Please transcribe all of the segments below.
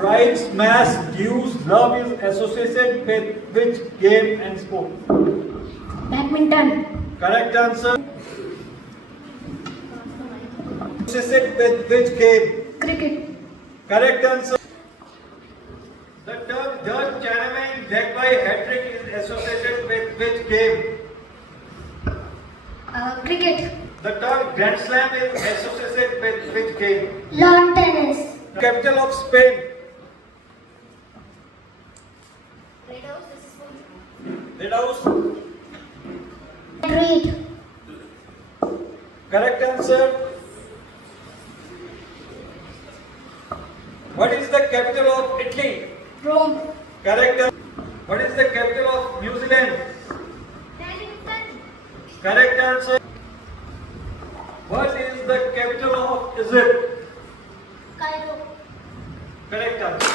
rights, mass, dues, love is associated with which game and sport? Badminton. Correct answer. Associated with which game? Cricket. Correct answer. The term Dutch Chinaman backed by hat-trick is associated with which game? Cricket. The term Grand Slam is associated with which game? Lawn tennis. Capital of Spain. Red House. Madrid. Correct answer. What is the capital of Italy? Rome. Correct answer. What is the capital of New Zealand? Correct answer. What is the capital of Egypt? Cairo. Correct answer.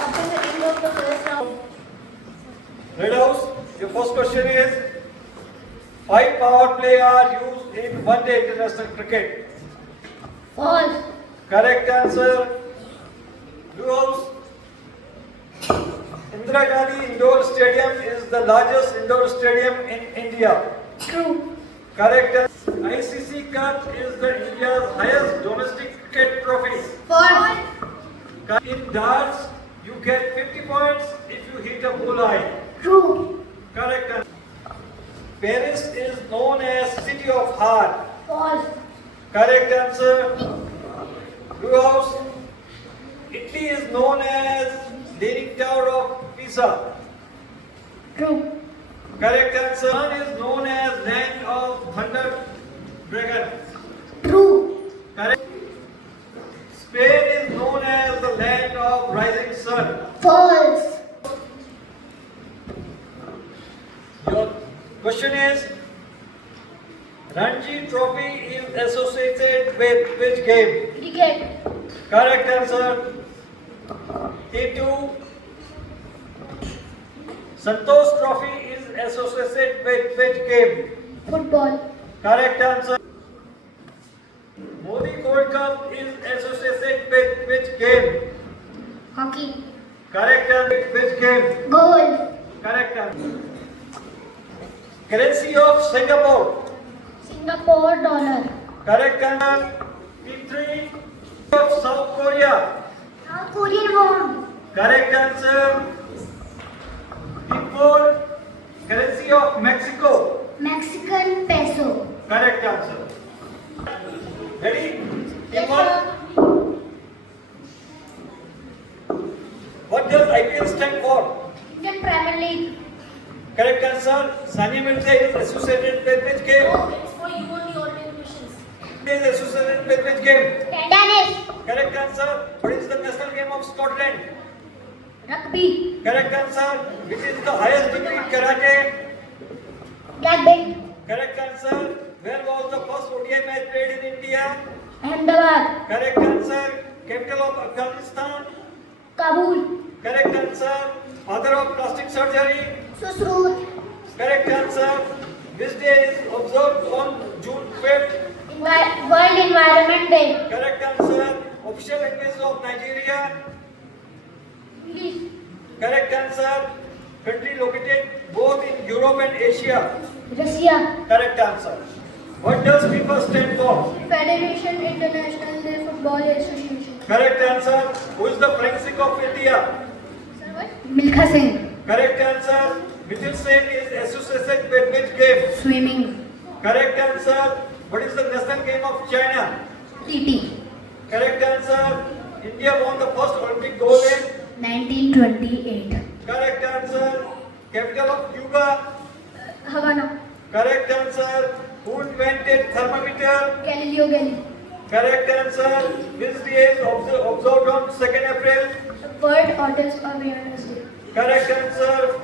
After the end of the first round. Red House, your first question is 5 power play are used in one-day international cricket. False. Correct answer. Blue House, Indira Gandhi Indoor Stadium is the largest indoor stadium in India. True. Correct answer. ICC Cup is the India's highest domestic cricket trophy. False. In darts, you get 50 points if you hit a bullseye. True. Correct answer. Paris is known as City of Heart. False. Correct answer. Blue House, Italy is known as Leaning Tower of Pisa. True. Correct answer. Iran is known as Land of Thunder Dragon. True. Correct. Spain is known as the land of rising sun. False. Your question is, Ranji Trophy is associated with which game? Cricket. Correct answer. T2. Santosh Trophy is associated with which game? Football. Correct answer. Modi Gold Cup is associated with which game? Hockey. Correct answer. Which game? Goal. Correct answer. Currency of Singapore. Singapore dollar. Correct answer. P3 of South Korea. South Korean won. Correct answer. P4 currency of Mexico. Mexican peso. Correct answer. Ready? Yes, P1. sir. What does IPL stand for? Indian Premier League. Correct answer. Sania Mirza is associated with which game? It's for you only all questions. Is associated with which game? Tennis. Correct answer. What is the national game of Scotland? Rugby. Correct answer. Which is the highest degree in karate? Black belt. Correct answer. Where was the first ODI match played in India? Ahmedabad. Correct answer. Capital of Afghanistan? Kabul. Correct answer. Father of plastic surgery? Susrut. Correct answer. Which day is observed on June 5th? World Environment Day. Correct answer. Official language of Nigeria? English. Correct answer. Country located both in Europe and Asia? Russia. Correct answer. What does FIFA stand for? Federation International de Football Association. Correct answer. Who is the Frank Sikh of India? Milkha Singh. Correct answer. Mithil Sen is associated with which game? Swimming. Correct answer. What is the national game of China? TT. Correct answer. India won the first Olympic gold in? 1928. Correct answer. Capital of Cuba? Havana. Correct answer. Who invented thermometer? Galileo Galilei. Correct answer. Which day is observed on 2nd April? World Autism Awareness Day. Correct answer.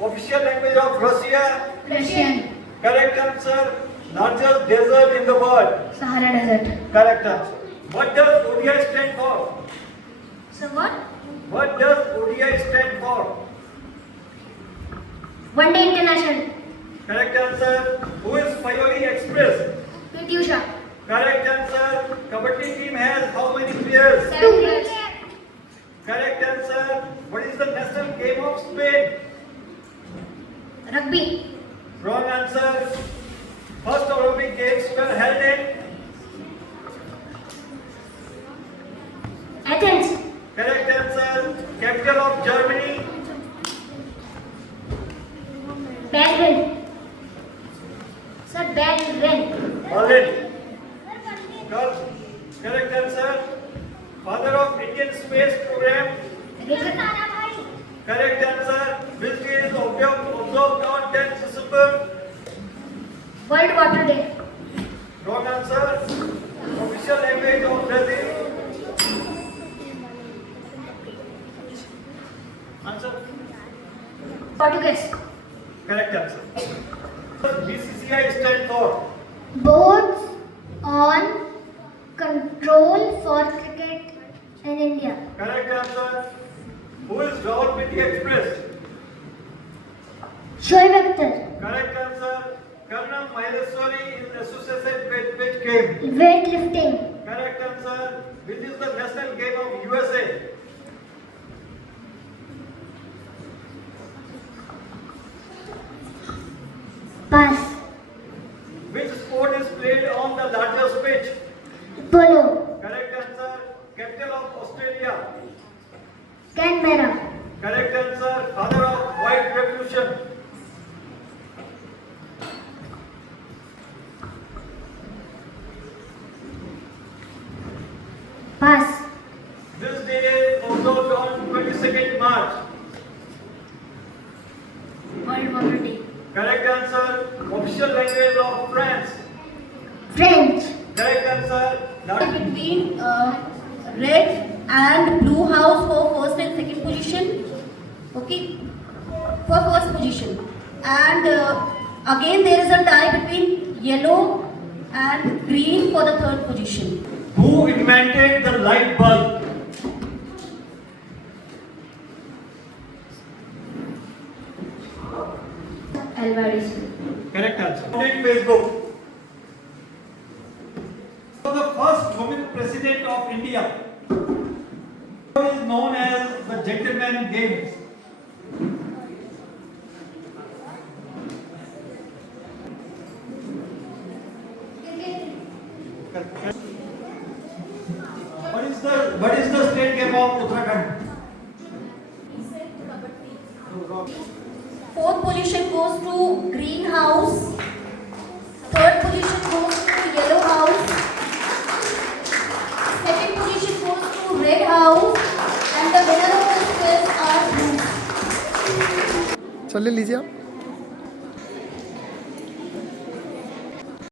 Official language of Russia? Russian. Correct answer. Largest desert in the world? Sahara Desert. Correct answer. What does ODI stand for? So what? What does ODI stand for? One Day International. Correct answer. Who is Paioli Express? PT Usha. Correct answer. Kabaddi team has how many players? 7 players. Correct answer. What is the national game of Spain? Rugby. Wrong answer. First Olympic Games were held in. Athens. Correct answer. Capital of Germany. Berlin. Sir, Berlin. Berlin. Correct answer. Father of Indian space program. Correct answer. Which day is observed on 10th December? World Water Day. Wrong answer. Official language of Brazil. Answer. Portuguese. Correct answer. BCCI stand for? Boards on Control for Cricket in India. Correct answer. Who is Rawalpindi Express? Shoaib Akhtar. Correct answer. Karnam Maheshwari is associated with which game? Weightlifting. Correct answer. Which is the national game of USA? Pass. Which sport is played on the largest pitch? Polo. Correct answer. Capital of Australia. Canberra. Correct answer. Father of White Revolution. Pass. This day is observed on 22nd March. World Water Day. Correct answer. Official language of France. French. Correct answer. Between red and blue house for first and second position. Okay, for first position. And again there is a tie between yellow and green for the third position. Who invented the light bulb? Alva Edison. Correct answer. On Facebook. So the first woman president of India is known as the Gentleman Games. What is the state game of Uttarakhand? Fourth position goes to green house. Third position goes to yellow house. Second position goes to red house. And the winner of this quiz are blue. चल ले लीजिए आप